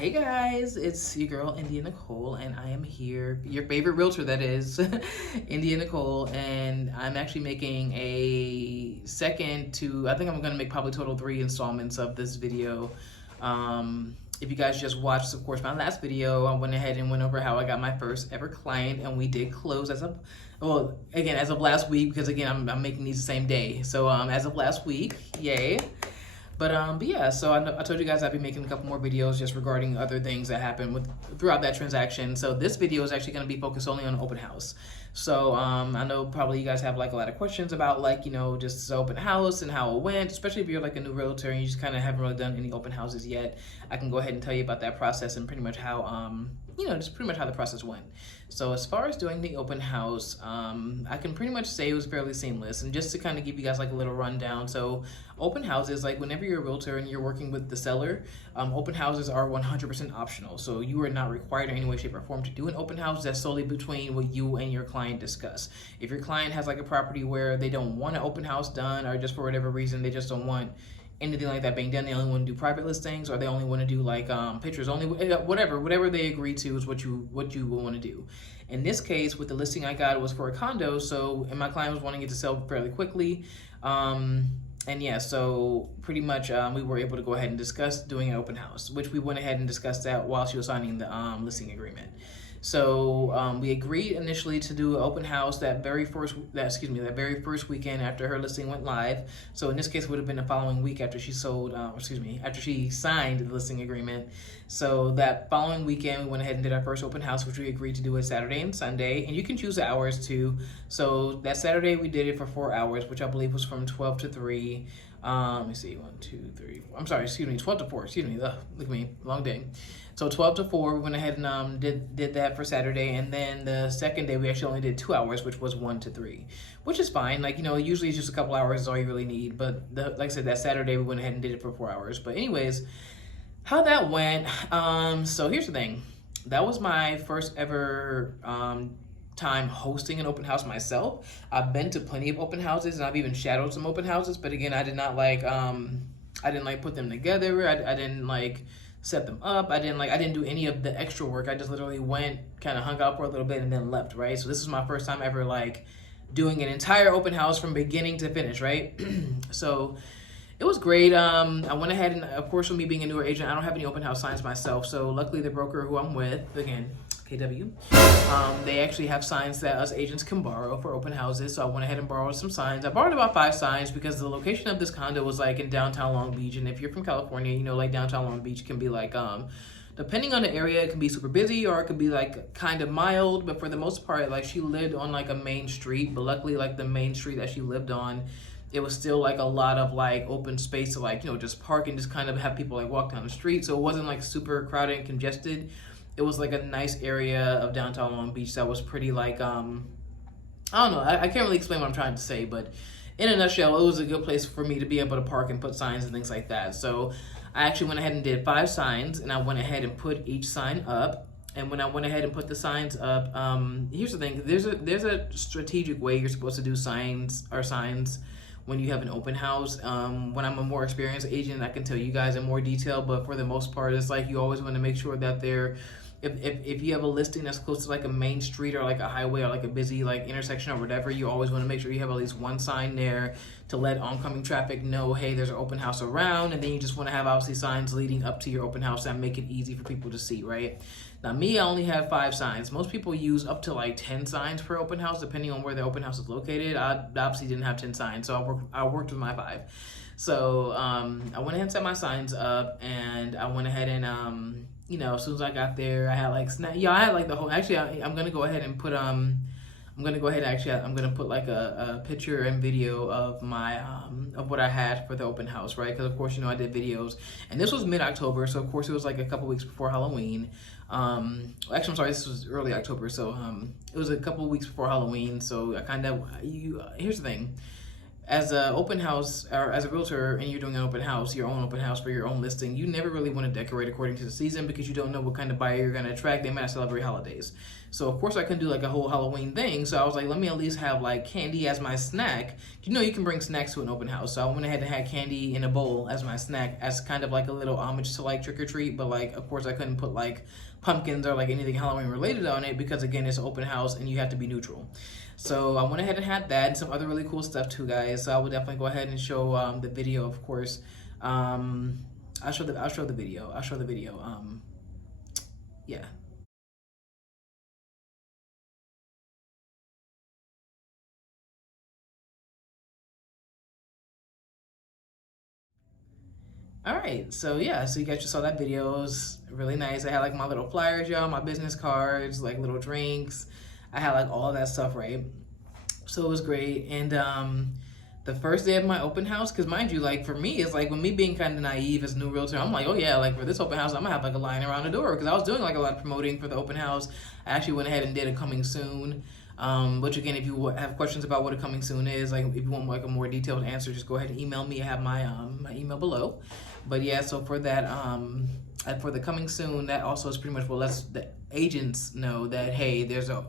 Hey guys, it's your girl India Nicole, and I am here, your favorite realtor that is, India Nicole, and I'm actually making a I think I'm gonna make probably total 3 installments of this video. If you guys just watched, of course, my last video, I went ahead and went over how I got my first ever client, and we did close as of last week, because again, I'm making these the same day. So as of last week, yay. But yeah, so I told you guys I'd be making a couple more videos just regarding other things that happened throughout that transaction. So this video is actually going to be focused only on open house. So I know probably you guys have like a lot of questions about just the open house and how it went, especially if you're like a new realtor and you just kind of haven't really done any open houses yet. I can go ahead and tell you about that process and pretty much how just pretty much how the process went. So as far as doing the open house, I can pretty much say it was fairly seamless. And just to kind of give you guys like a little rundown, so open houses, like whenever you're a realtor and you're working with the seller, open houses are 100% optional. So you are not required in any way, shape, or form to do an open house. That's solely between what you and your client discuss. If your client has like a property where they don't want an open house done, or just for whatever reason they just don't want anything like that being done, they only want to do private listings, or they only want to do like pictures only, whatever they agree to is what you will want to do. In this case, with the listing I got, it was for a condo, and my client was wanting it to sell fairly quickly. And yeah, so pretty much we were able to go ahead and discuss doing an open house, which we went ahead and discussed that while she was signing the listing agreement. So we agreed initially to do an open house that very first weekend after her listing went live. So in this case, it would have been the following week after she after she signed the listing agreement. So that following weekend, we went ahead and did our first open house, which we agreed to do it Saturday and Sunday. And you can choose the hours too. So that Saturday we did it for 4 hours, which I believe was from 12 to 3. Let me see, 1, 2, 3, 4. I'm sorry, 12 to 4, Ugh, look at me, long day. So 12 to 4, we went ahead and did that for Saturday, and then the second day we actually only did 2 hours, which was 1 to 3, which is fine. Usually it's just a couple hours is all you really need, but like I said, that Saturday we went ahead and did it for 4 hours. But anyways, how that went, so here's the thing. That was my first ever time hosting an open house myself. I've been to plenty of open houses and I've even shadowed some open houses, but again, I did not I didn't put them together. I didn't set them up. I didn't do any of the extra work. I just literally went, kind of hung out for a little bit and then left, right? So this is my first time ever doing an entire open house from beginning to finish, right? So it was great. I went ahead and, of course, with me being a newer agent, I don't have any open house signs myself. So luckily the broker who I'm with, again, KW, they actually have signs that us agents can borrow for open houses. So I went ahead and borrowed some signs. I borrowed about 5 signs because the location of this condo was in downtown Long Beach. And if you're from California, downtown Long Beach can be depending on the area, it can be super busy or it could be kind of mild. But for the most part, she lived on a main street. But luckily, the main street that she lived on, it was still a lot of open space to just park and just kind of have people walk down the street. So it wasn't super crowded and congested. It was a nice area of downtown Long Beach that was pretty I don't know, I can't really explain what I'm trying to say, but in a nutshell, it was a good place for me to be able to park and put signs and things like that. So I actually went ahead and did 5 signs, and I went ahead and put each sign up. And when I went ahead and put the signs up, here's the thing, there's a strategic way you're supposed to do signs when you have an open house. When I'm a more experienced agent, I can tell you guys in more detail, but for the most part, it's you always want to make sure that if you have a listing that's close to a main street or a highway or a busy intersection or whatever, you always want to make sure you have at least one sign there to let oncoming traffic know, hey, there's an open house around. And then you just want to have obviously signs leading up to your open house that make it easy for people to see, right? Now me, I only have 5 signs. Most people use up to 10 signs per open house, depending on where the open house is located. I obviously didn't have 10 signs, so I worked with my 5. So I went ahead and set my signs up, and I went ahead and as soon as I got there, I had I had the whole. Actually, I'm gonna go ahead and put I'm gonna put a picture and video of my of what I had for the open house, right? Because of course I did videos, and this was mid-October, so of course it was a couple weeks before Halloween. Actually, I'm sorry, this was early October, so it was a couple weeks before Halloween. So here's the thing. As a open house, or as a realtor, and you're doing an open house, your own open house for your own listing, you never really want to decorate according to the season because you don't know what kind of buyer you're going to attract. They might not celebrate holidays. So of course I couldn't do like a whole Halloween thing. So I was like, let me at least have like candy as my snack. You know, you can bring snacks to an open house. So I went ahead and had candy in a bowl as my snack, as kind of like a little homage to like trick or treat. But like, of course I couldn't put like pumpkins or like anything Halloween related on it because again, it's an open house and you have to be neutral. So I went ahead and had that and some other really cool stuff too, guys. So I would definitely go ahead and show the video, of course. I'll show the video. Yeah. All right, so yeah, so you guys just saw that video. It was really nice. I had like my little flyers, y'all, my business cards, like little drinks. I had like all of that stuff, right? So it was great. And the first day of my open house, because mind you, like for me, it's like when me being kind of naive as a new realtor, I'm like, oh yeah, like for this open house, I'm gonna have like a line around the door because I was doing like a lot of promoting for the open house. I actually went ahead and did a coming soon. Which again, if you have questions about what a coming soon is, like if you want like a more detailed answer, just go ahead and email me. I have my email below. But yeah, so for that, for the coming soon, that also is pretty much what lets the agents know that hey, there's a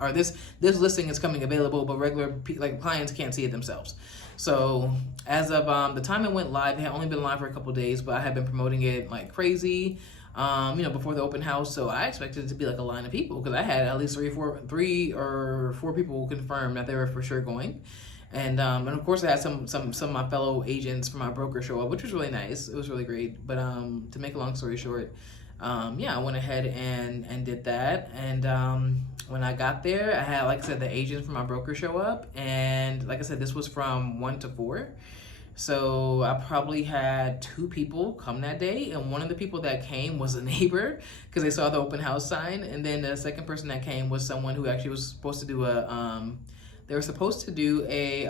or this listing is coming available, but regular like clients can't see it themselves. So as of the time it went live, it had only been live for a couple of days, but I had been promoting it like crazy. Before the open house, so I expected it to be like a line of people because I had at least three or four people confirmed that they were for sure going. And of course I had some of my fellow agents from my broker show up, which was really nice. It was really great. But to make a long story short, I went ahead and did that. And when I got there, I had, like I said, the agents from my broker show up. And like I said, this was from 1 to 4. So I probably had 2 people come that day, and one of the people that came was a neighbor because they saw the open house sign, and then the second person that came was someone who actually was supposed to do they were supposed to do a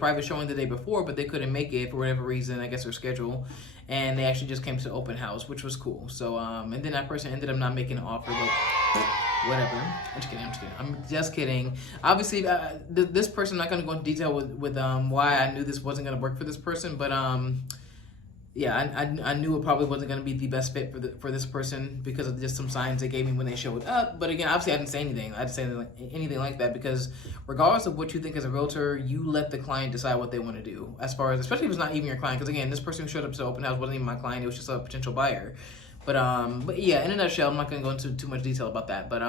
private showing the day before, but they couldn't make it for whatever reason, I guess their schedule, and they actually just came to the open house, which was cool. So and then that person ended up not making an offer, but whatever. I'm just kidding. Obviously, this person, I'm not going to go into detail with why I knew this wasn't going to work for this person, but yeah, I knew it probably wasn't going to be the best fit for this person because of just some signs they gave me when they showed up. But again, obviously I didn't say anything. I didn't say anything like that because regardless of what you think as a realtor, you let the client decide what they want to do. As far as, especially if it's not even your client, because again, this person who showed up to the open house wasn't even my client. It was just a potential buyer. But yeah, in a nutshell, I'm not gonna go into too much detail about that. But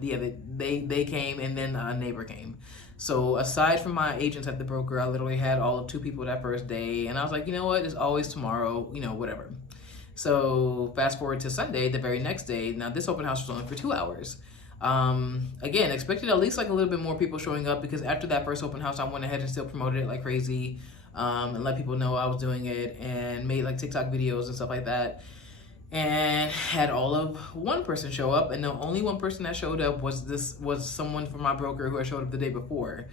yeah, they came, and then a neighbor came. So aside from my agents at the broker, I literally had all of 2 people that first day, and I was like, you know what, it's always tomorrow, whatever. So fast forward to Sunday, the very next day. Now this open house was only for 2 hours. Again, expected at least like a little bit more people showing up because after that first open house, I went ahead and still promoted it like crazy, and let people know I was doing it and made like TikTok videos and stuff like that. And had all of 1 person show up, and the only 1 person that showed up was someone from my broker who had showed up the day before.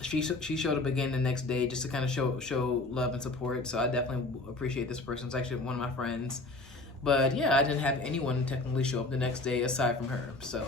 She showed up again the next day just to kind of show love and support. So I definitely appreciate this person. It's actually one of my friends. But yeah, I didn't have anyone technically show up the next day aside from her. So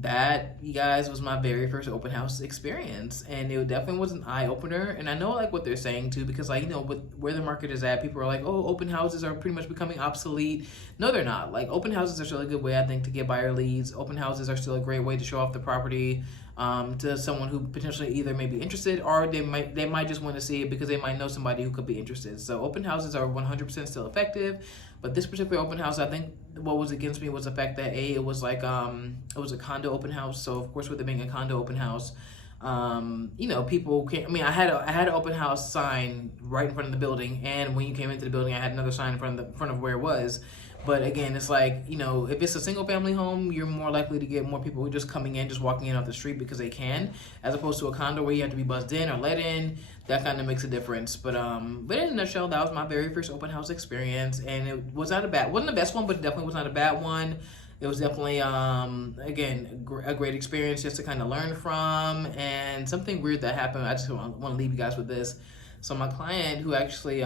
that, you guys, was my very first open house experience, and it definitely was an eye-opener. And I know like what they're saying too, because like, with where the market is at, people are like, oh, open houses are pretty much becoming obsolete. No, they're not. Like, open houses are still a good way, I think, to get buyer leads. Open houses are still a great way to show off the property to someone who potentially either may be interested, or they might just want to see it because they might know somebody who could be interested. So open houses are 100% still effective. But this particular open house, I think what was against me was the fact that it was like it was a condo open house. So of course, with it being a condo open house, people can't. I mean, I had an open house sign right in front of the building, and when you came into the building, I had another sign in front of where it was. But again, it's like, if it's a single family home, you're more likely to get more people who are just coming in, just walking in off the street because they can, as opposed to a condo where you have to be buzzed in or let in. That kind of makes a difference. But in a nutshell, that was my very first open house experience, and it was not wasn't the best one, but it definitely was not a bad one. It was definitely, again, a great experience just to kind of learn from. And something weird that happened, I just want to leave you guys with this. So my client, who actually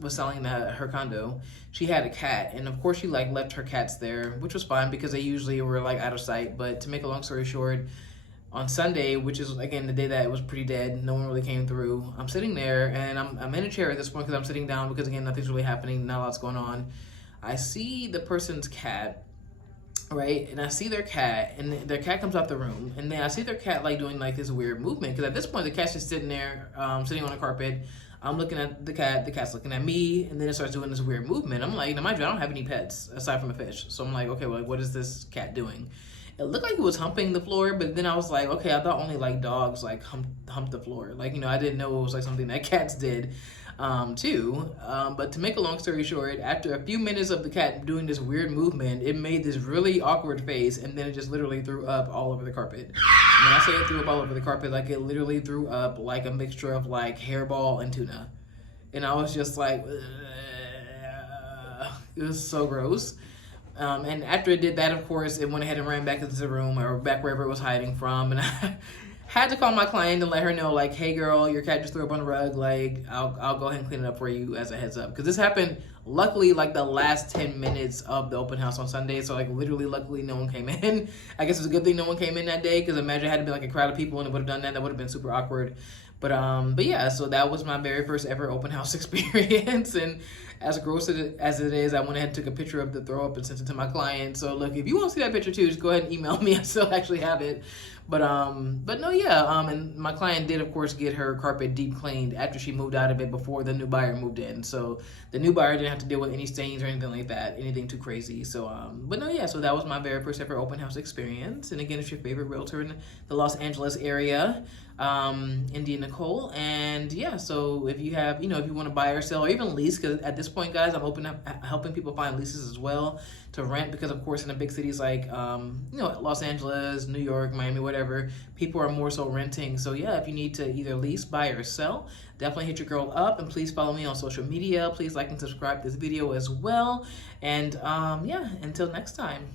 was selling her condo, she had a cat, and of course she like left her cats there, which was fine because they usually were like out of sight. But to make a long story short, on Sunday, which is again the day that it was pretty dead, no one really came through. I'm sitting there, and I'm in a chair at this point because I'm sitting down because again nothing's really happening, not a lot's going on. I see the person's cat right? And I see their cat, and their cat comes out the room, and then I see their cat like doing like this weird movement, because at this point the cat's just sitting there, sitting on the carpet. I'm looking at the cat's looking at me, and then it starts doing this weird movement. I'm like, now mind you, I don't have any pets aside from a fish, so I'm like, okay, well, what is this cat doing? It looked like it was humping the floor, but then I was like, okay, I thought only like dogs like hump the floor. Like, I didn't know it was like something that cats did too. But to make a long story short, after a few minutes of the cat doing this weird movement, it made this really awkward face, and then it just literally threw up all over the carpet. When I say it threw up all over the carpet, like it literally threw up like a mixture of like hairball and tuna. And I was just like, ugh. It was so gross. And after it did that, of course, it went ahead and ran back into the room or back wherever it was hiding from. And I had to call my client and let her know, like, hey, girl, your cat just threw up on the rug. Like, I'll go ahead and clean it up for you as a heads up. Because this happened, luckily, like the last 10 minutes of the open house on Sunday. So, like, literally, luckily, no one came in. I guess it's a good thing no one came in that day, because imagine it had to be like a crowd of people and it would have done that. That would have been super awkward. But yeah, so that was my very first ever open house experience. And as gross as it is, I went ahead and took a picture of the throw up and sent it to my client. So look, if you want to see that picture too, just go ahead and email me. I still actually have it. But no, yeah. And my client did, of course, get her carpet deep cleaned after she moved out of it before the new buyer moved in. So the new buyer didn't have to deal with any stains or anything like that, anything too crazy. So but no, yeah. So that was my very first ever open house experience. And again, it's your favorite realtor in the Los Angeles area, India Nicole. And yeah, so if you have, if you want to buy or sell or even lease, because at this point, guys, I'm open up helping people find leases as well to rent, because of course in the big cities like Los Angeles, New York, Miami, whatever, people are more so renting. So yeah, if you need to either lease, buy, or sell, definitely hit your girl up. And please follow me on social media. Please like and subscribe to this video as well. And yeah, until next time.